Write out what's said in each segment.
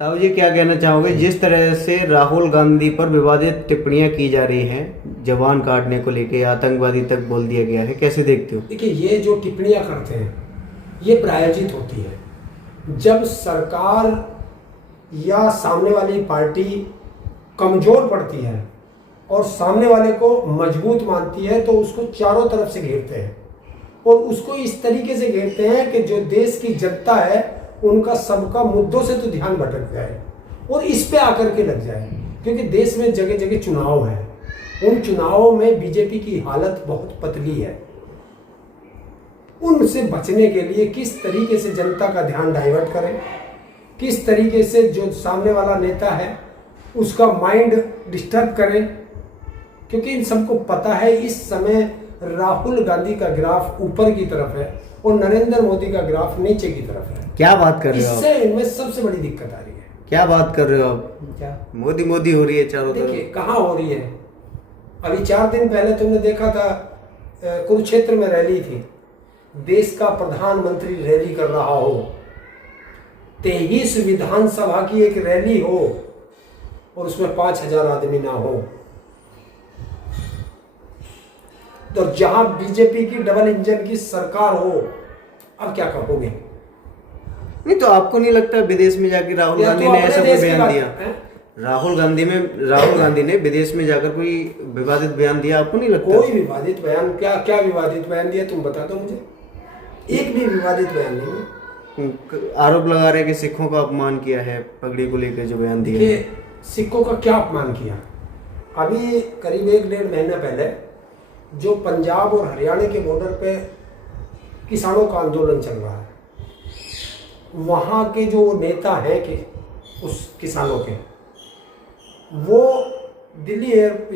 ताऊ जी क्या कहना चाहोगे, जिस तरह से राहुल गांधी पर विवादित टिप्पणियां की जा रही हैं, जवान काटने को लेके आतंकवादी तक बोल दिया गया है, कैसे देखते हो? देखिए, ये जो टिप्पणियां करते हैं ये प्रायोजित होती है। जब सरकार या सामने वाली पार्टी कमजोर पड़ती है और सामने वाले को मजबूत मानती है तो उसको चारों तरफ से घेरते हैं और उसको इस तरीके से घेरते हैं कि जो देश की जनता है उनका सबका मुद्दों से तो ध्यान भटक जाए और इस पे आकर के लग जाए। क्योंकि देश में जगह जगह चुनाव है, उन चुनावों में बीजेपी की हालत बहुत पतली है। उनसे बचने के लिए किस तरीके से जनता का ध्यान डाइवर्ट करें, किस तरीके से जो सामने वाला नेता है उसका माइंड डिस्टर्ब करें, क्योंकि इन सबको पता है इस समय राहुल गांधी का ग्राफ ऊपर की तरफ है और नरेंद्र मोदी का ग्राफ नीचे की तरफ है। क्या बात कर रहे हो? इससे इनमें सबसे बड़ी दिक्कत आ रही है। क्या बात कर रहे हो आप? क्या मोदी मोदी हो रही है चारों तरफ। देखिए कहाँ हो रही है। अभी 4 दिन पहले तुमने देखा था कुरुक्षेत्र में रैली थी, देश का प्रधानमंत्री रैली कर रहा हो, 23 विधानसभा की एक रैली हो और उसमें 5000 आदमी ना हो। तो जहां बीजेपी की डबल इंजन की सरकार हो, अब क्या कहोगे? नहीं तो आपको नहीं लगता विदेश में जाकर राहुल गांधी ने ऐसा कोई बयान दिया? राहुल गांधी ने विदेश में जाकर कोई विवादित बयान दिया, आपको नहीं लगता? कोई विवादित बयान? क्या विवादित बयान दिया तुम बता दो मुझे। एक भी विवादित बयान नहीं। आरोप लगा रहे कि सिखों का अपमान किया है, पगड़ी को लेकर जो बयान दिया है। सिखों का क्या अपमान किया? अभी करीब 1-1.5 महीना पहले जो पंजाब और हरियाणा के बॉर्डर पे किसानों का आंदोलन चल रहा है, वहाँ के जो नेता हैं कि उस किसानों के, वो दिल्ली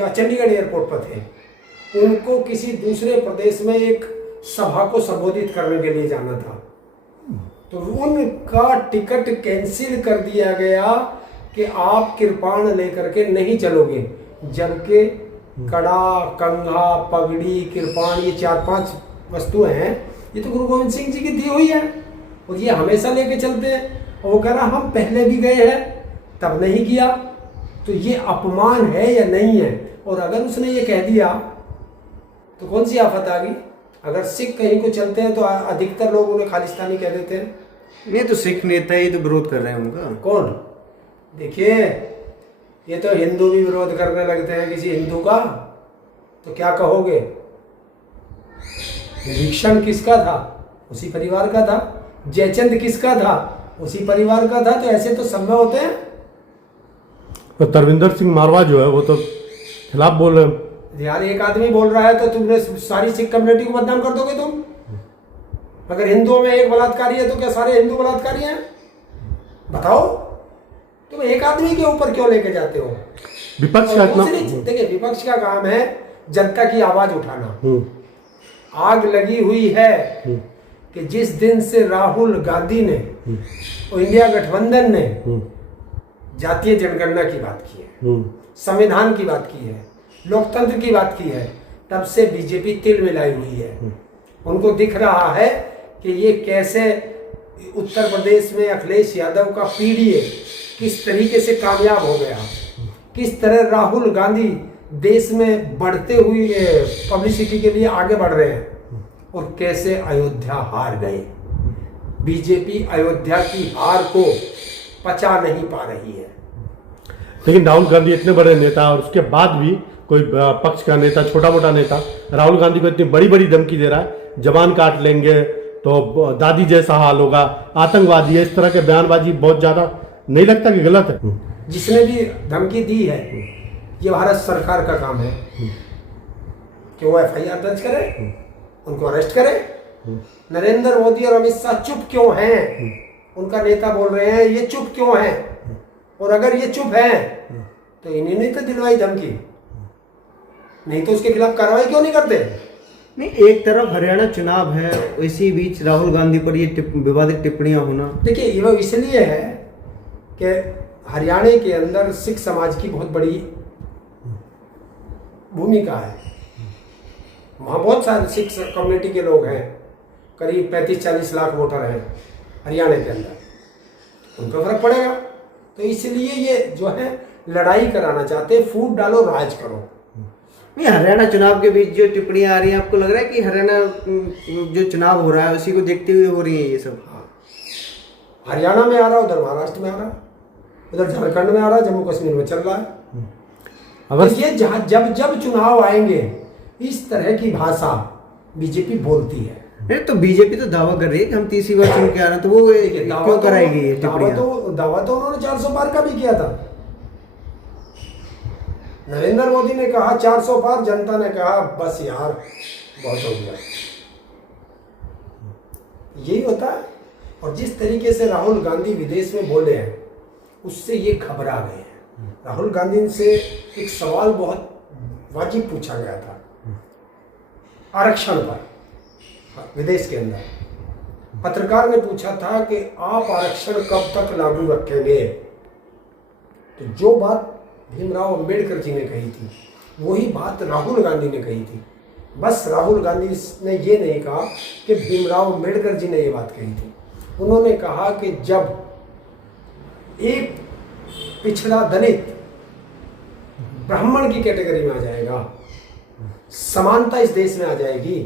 या चंडीगढ़ एयरपोर्ट पर थे। उनको किसी दूसरे प्रदेश में एक सभा को संबोधित करने के लिए जाना था, तो उनका टिकट कैंसिल कर दिया गया कि आप कृपाण लेकर के नहीं चलोगे। जबकि कड़ा, कंघा, पगड़ी, कृपाण, ये 4-5 वस्तुएं हैं, ये तो गुरु गोविंद सिंह जी की दी हुई है और ये हमेशा लेके चलते हैं। और वो कह रहा हम पहले भी गए हैं तब नहीं किया, तो ये अपमान है या नहीं है? और अगर उसने ये कह दिया तो कौन सी आफत आ गई? अगर सिख कहीं को चलते हैं तो अधिकतर लोग उन्हें खालिस्तानी कह देते हैं। नहीं तो सिख नेता ही तो विरोध कर रहे हैं उनका। कौन? देखिए, ये तो हिंदू भी विरोध करने लगते हैं किसी हिंदू का, तो क्या कहोगे? निरीक्षण किसका था? उसी परिवार का था। जयचंद किसका था? उसी परिवार का था। तो ऐसे तो सब में होते हैं। तो तरविंदर सिंह मारवा जो है वो तो खिलाफ बोल रहे हैं। यार एक आदमी बोल रहा है तो तुमने सारी सिख कम्युनिटी को बदनाम कर दोगे तुम? अगर हिंदुओं में एक बलात्कारी है तो क्या सारे हिंदू बलात्कारी हैं? बताओ, तुम एक आदमी के ऊपर क्यों लेके जाते हो? विपक्ष का देखिए, विपक्ष का काम है जनता की आवाज उठाना। आग लगी हुई है कि जिस दिन से राहुल गांधी ने और इंडिया गठबंधन ने जातीय जनगणना की बात की है, संविधान की बात की है, लोकतंत्र की बात की है, तब से बीजेपी तिल मिलाई हुई है। उनको दिख रहा है कि ये कैसे उत्तर प्रदेश में अखिलेश यादव का पीडीए किस तरीके से कामयाब हो गया, किस तरह राहुल गांधी देश में बढ़ते हुए पब्लिसिटी के लिए आगे बढ़ रहे हैं, और कैसे अयोध्या हार गए। बीजेपी अयोध्या की हार को पचा नहीं पा रही है। लेकिन राहुल गांधी इतने बड़े नेता और उसके बाद भी कोई पक्ष का नेता, छोटा मोटा नेता राहुल गांधी को इतनी बड़ी बड़ी धमकी दे रहा है, जवान काट लेंगे तो दादी जैसा हाल होगा, आतंकवादी है, इस तरह के बयानबाजी बहुत ज्यादा नहीं लगता कि गलत है? जिसने भी धमकी दी है, ये भारत सरकार का काम है कि वो FIR दर्ज करे, उनको अरेस्ट करे। नरेंद्र मोदी और अमित शाह चुप क्यों हैं? उनका नेता बोल रहे हैं ये चुप क्यों हैं? और अगर ये चुप हैं तो इन्हीं ने तो दिलवाई धमकी, नहीं तो उसके खिलाफ कार्रवाई क्यों नहीं करते? नहीं, एक तरफ हरियाणा चुनाव है, इसी बीच राहुल गांधी पर ये विवादित टिप्पणियां होना। देखिए, ये इसलिए है कि हरियाणा के अंदर सिख समाज की बहुत बड़ी भूमिका है। वहाँ बहुत सारे सिख कम्युनिटी के लोग हैं, करीब 35-40 लाख वोटर हैं हरियाणा के अंदर। उन पर फर्क पड़ेगा। तो इसलिए ये जो है लड़ाई कराना चाहते हैं, फूट डालो राज करो। नहीं, हरियाणा चुनाव के बीच जो टिप्पणियां आ रही हैं, आपको लग रहा है कि हरियाणा जो चुनाव हो रहा है उसी को देखते हुए हो रही है ये सब? हरियाणा में आ रहा, उधर महाराष्ट्र में आ रहा, उधर झारखंड में आ रहा, जम्मू कश्मीर में चल रहा है। अगर तो ये जब जब चुनाव आएंगे इस तरह की भाषा बीजेपी बोलती है। नहीं तो बीजेपी तो दावा कर रही है कि हम तीसरी बार चुन के आ रहे हैं, तो वो क्यों कराएगी ये टिप्पणियां? दावा तो उन्होंने 400 पार का भी किया था। नरेंद्र मोदी ने कहा 400 पार, जनता ने कहा बस यार बहुत हो गया। यही होता है। और जिस तरीके से राहुल गांधी विदेश में बोले हैं उससे ये घबरा गए हैं। राहुल गांधी से एक सवाल बहुत वाजिब पूछा गया था आरक्षण पर विदेश के अंदर। पत्रकार ने पूछा था कि आप आरक्षण कब तक लागू रखेंगे? तो जो बात भीमराव अंबेडकर जी ने कही थी वही बात राहुल गांधी ने कही थी। बस राहुल गांधी ने ये नहीं कहा कि भीमराव अंबेडकर जी ने ये बात कही थी। उन्होंने कहा कि जब एक पिछड़ा दलित ब्राह्मण की कैटेगरी में आ जाएगा, समानता इस देश में आ जाएगी,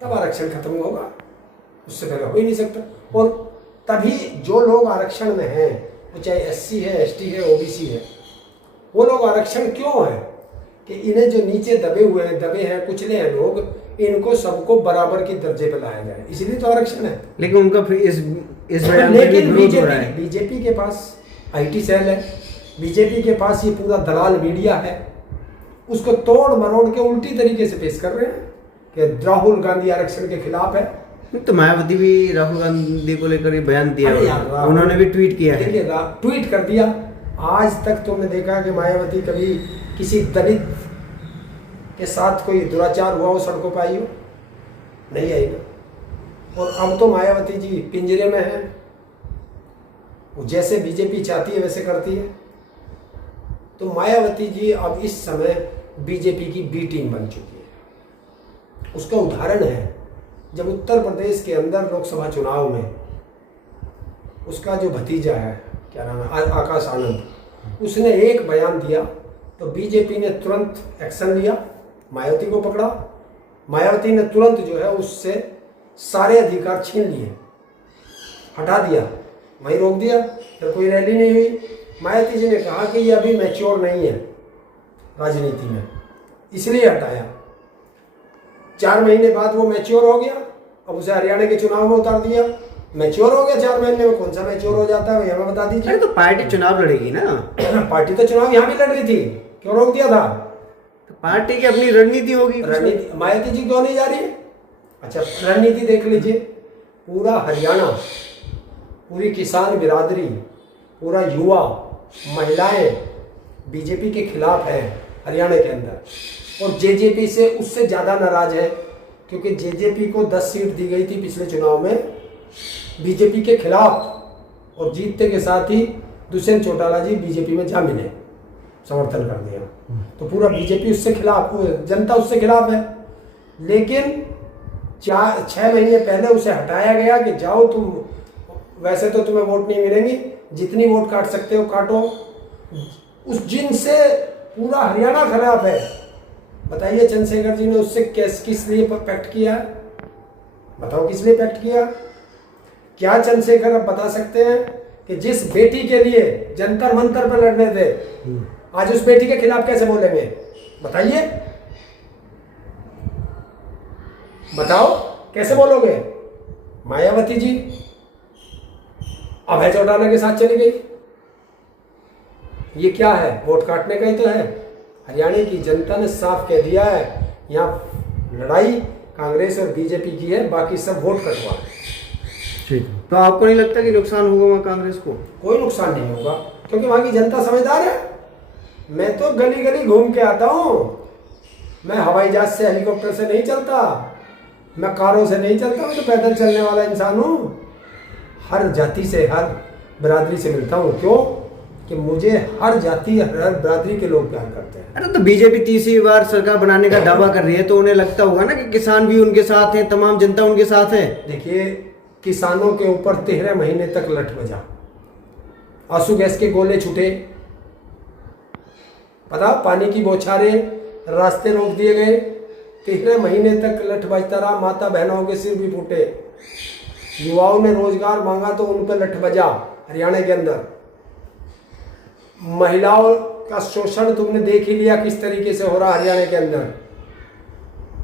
तब आरक्षण खत्म होगा, उससे पहले हो ही नहीं सकता। और तभी जो लोग आरक्षण में हैं, वो चाहे एससी है, एसटी है, ओबीसी है, वो लोग आरक्षण क्यों है कि इन्हें जो नीचे दबे हैं कुचले हैं लोग, इनको सबको बराबर की दर्जे पे लाया जाए, इसलिए तो आरक्षण है। लेकिन उनका फिर इस बयान में भी विरोध हो रहा है। बीजेपी के पास आईटी सेल है, बीजेपी के पास ये पूरा दलाल मीडिया है, उसको तोड़ मरोड़ के उल्टी तरीके से पेश कर रहे हैं कि राहुल गांधी आरक्षण के खिलाफ है। तो मायावती भी राहुल गांधी को लेकर बयान दिया, उन्होंने भी ट्वीट किया है। ट्वीट कर दिया। आज तक तुमने देखा कि मायावती कभी किसी दलित के साथ कोई दुराचार हुआ हो, सड़कों पर आई हो? नहीं आई ना। और अब तो मायावती जी पिंजरे में है, वो जैसे बीजेपी चाहती है वैसे करती है। तो मायावती जी अब इस समय बीजेपी की बी टीम बन चुकी है। उसका उदाहरण है जब उत्तर प्रदेश के अंदर लोकसभा चुनाव में उसका जो भतीजा है, क्या नाम है, आकाश आनंद, उसने एक बयान दिया तो बीजेपी ने तुरंत एक्शन लिया, मायावती को पकड़ा। मायावती ने तुरंत जो है उससे सारे अधिकार छीन लिए, हटा दिया, वहीं रोक दिया, फिर कोई रैली नहीं हुई। मायावती जी ने कहा कि ये अभी मैच्योर नहीं है राजनीति में, इसलिए हटाया। 4 महीने बाद वो मैच्योर हो गया, अब उसे हरियाणा के चुनाव में उतार दिया। मैच्योर हो गया 4 महीने में, कौन सा मैच्योर हो जाता है हमें बता दीजिए। अरे तो पार्टी चुनाव लड़ेगी ना। पार्टी तो चुनाव यहाँ भी लड़ रही थी, क्यों रोक दिया था? तो पार्टी की अपनी रणनीति होगी। रणनीति मायावती जी क्यों नहीं जा रही? अच्छा, रणनीति देख लीजिए। पूरा हरियाणा, पूरी किसान बिरादरी, पूरा युवा, महिलाएं बीजेपी के खिलाफ है हरियाणा के अंदर, और जेजेपी से उससे ज़्यादा नाराज है क्योंकि जेजेपी को 10 सीट दी गई थी पिछले चुनाव में बीजेपी के खिलाफ, और जीतते के साथ ही दुष्यंत चौटाला जी बीजेपी में जा मिले, समर्थन कर दिया। तो पूरा बीजेपी उससे खिलाफ, जनता उससे खिलाफ है। लेकिन 6 महीने पहले उसे हटाया गया कि जाओ तुम, वैसे तो तुम्हें वोट नहीं मिलेंगी, जितनी वोट काट सकते हो काटो। उस जिनसे पूरा हरियाणा खिलाफ है। बताइए चंद्रशेखर जी ने उससे किस लिए पैक्ट किया है? बताओ किस लिए पैक्ट किया? क्या चंद्रशेखर अब बता सकते हैं कि जिस बेटी के लिए जंतर मंतर पर लड़ने थे, आज उस बेटी के खिलाफ कैसे बोलेंगे? बताइए, बताओ कैसे बोलोगे? मायावती जी अभय चौटाला के साथ चली गई, ये क्या है? वोट काटने का ही तो है। हरियाणा की जनता ने साफ कह दिया है, यहाँ लड़ाई कांग्रेस और बीजेपी की है, बाकी सब वोट कटवा। ठीक, तो आपको नहीं लगता कि नुकसान होगा वहाँ कांग्रेस को? कोई नुकसान नहीं होगा क्योंकि वहाँ की जनता समझदार है। मैं तो गली गली घूम के आता हूँ, मैं हवाई जहाज से, हेलीकॉप्टर से नहीं चलता, मैं कारों से नहीं चलता, मैं तो पैदल चलने वाला इंसान हूँ। हर जाति से, हर बिरादरी से मिलता हूँ। क्यों? कि मुझे हर जाति, हर बिरादरी के लोग प्यार करते हैं। अरे तो बीजेपी तीसरी बार सरकार बनाने का दावा कर रही है, तो उन्हें लगता होगा ना कि किसान भी उनके साथ हैं, तमाम जनता उनके साथ है। देखिए, किसानों के ऊपर 13 महीने तक लठ बजा, आंसू गैस के गोले छूटे, पता, पानी की बौछारें, रास्ते रोक दिए गए, 13 महीने तक लठ बजता रहा, माता बहनों के सिर भी फूटे। युवाओं ने रोजगार मांगा तो उन पर लठ बजा हरियाणा के अंदर। महिलाओं का शोषण तुमने देख ही लिया किस तरीके से हो रहा हरियाणा के अंदर।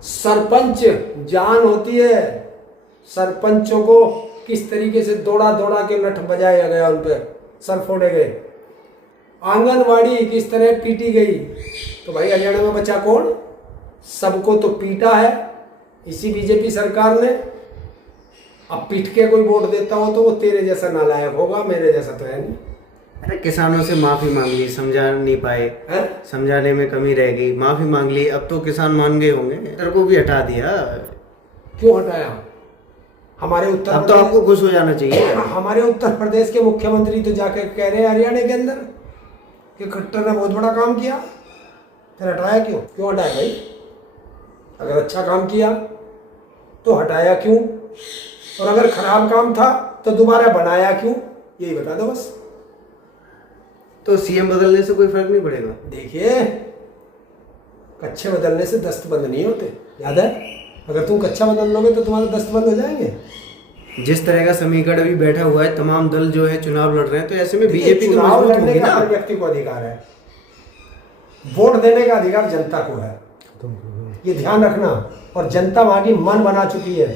सरपंच जान होती है, सरपंचों को किस तरीके से दौड़ा दौड़ा के लठ बजाया गया, उन पर सर फोड़े गए। आंगनवाड़ी किस तरह पीटी गई। तो भाई हरियाणा में बचा कौन? सबको तो पीटा है इसी बीजेपी सरकार ने। अब पीट के कोई वोट देता हो तो वो तेरे जैसा नालायक होगा, मेरे जैसा तो है नहीं। अरे किसानों से माफी मांग ली, समझा नहीं पाए, समझाने में कमी रह गई, माफी मांग ली, अब तो किसान मान गए होंगे, तेरे को भी हटा दिया। क्यों हटाया? हमारे उत्तर अब तो आपको खुश हो जाना चाहिए। हमारे उत्तर प्रदेश के मुख्यमंत्री तो जाकर कह रहे हैं हरियाणा के अंदर कि खट्टर ने बहुत बड़ा काम किया, फिर हटाया क्यों? क्यों हटाया भाई? अगर अच्छा काम किया तो हटाया क्यों? और अगर खराब काम था तो दोबारा बनाया क्यों? यही बता दो बस। तो सीएम बदलने से कोई फर्क नहीं पड़ेगा? देखिए, कच्चे बदलने से दस्त बंद नहीं होते, याद है? अगर तुम कच्चा बदल लोगे तो तुम्हारे दस्त बंद हो जाएंगे। जिस तरह का समीकरण अभी बैठा हुआ है, तमाम दल जो है चुनाव लड़ रहे हैं, तो ऐसे में बीजेपी तो चुनाव मजबूत लड़ने होगी का ना। हर व्यक्ति को अधिकार है, वोट देने का अधिकार जनता को है, ये ध्यान रखना। और जनता वहां की मन बना चुकी है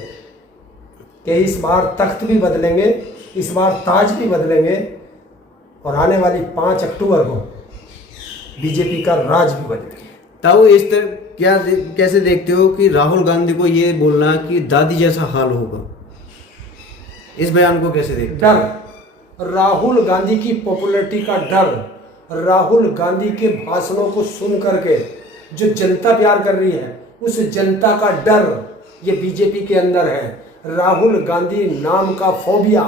कि इस बार तख्त भी बदलेंगे, इस बार ताज भी बदलेंगे, और आने वाली 5 अक्टूबर को बीजेपी का राज भी बदलेगा। तब इस तरह कैसे देखते हो कि राहुल गांधी को ये बोलना कि दादी जैसा हाल होगा, इस बयान को कैसे देखते हो? डर, राहुल गांधी की पॉपुलैरिटी का डर, राहुल गांधी के भाषणों को सुन करके जो जनता प्यार कर रही है, उस जनता का डर ये बीजेपी के अंदर है। राहुल गांधी नाम का फोबिया,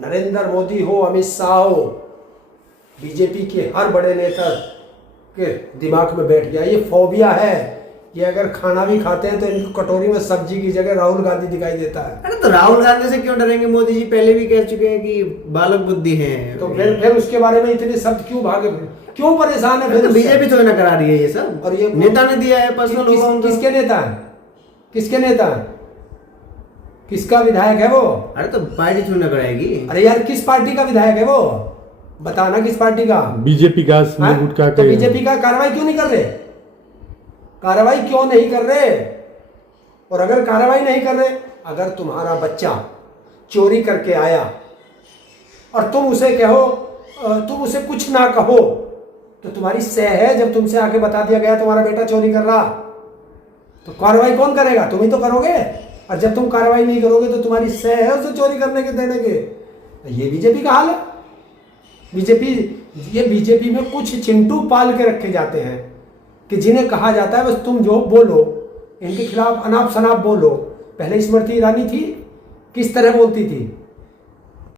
नरेंद्र मोदी हो, अमित शाह हो, बीजेपी के हर बड़े नेता के दिमाग में बैठ गया। ये फोबिया है, ये अगर खाना भी खाते हैं तो इनको कटोरी में सब्जी की जगह राहुल गांधी दिखाई देता है। अरे तो राहुल गांधी से क्यों डरेंगे? मोदी जी पहले भी कह चुके हैं कि बालक बुद्धि है। तो फिर उसके बारे में इतने शब्द क्यों भागे, क्यों परेशान है? तो बीजेपी तो ना करा रही है ये सब, और ये नेता ने दिया है, पर्सनल होगा उनका। किसके नेता है? किसके नेता है? किसका विधायक है वो? अरे तो पार्टी क्यों ना कराएगी? अरे यार, किस पार्टी का विधायक है वो? बताना किस पार्टी का? बीजेपी का। तो बीजेपी का कार्रवाई क्यों नहीं कर रहे? कार्रवाई क्यों नहीं कर रहे? और अगर कार्रवाई नहीं कर रहे, अगर तुम्हारा बच्चा चोरी करके आया और तुम उसे कहो, तुम उसे कुछ ना कहो, तो तुम्हारी सह है जब तुमसे आके बता दिया गया तुम्हारा बेटा चोरी कर रहा, तो कार्रवाई कौन करेगा? तुम ही तो करोगे। और जब तुम कार्रवाई नहीं करोगे तो तुम्हारी सह है उसे चोरी करने के देने के। तो ये बीजेपी का हाल है। बीजेपी में कुछ चिंटू पाल के रखे जाते हैं कि जिन्हें कहा जाता है बस तुम जो बोलो, इनके खिलाफ अनाप शनाप बोलो। पहले स्मृति ईरानी थी, किस तरह बोलती थी?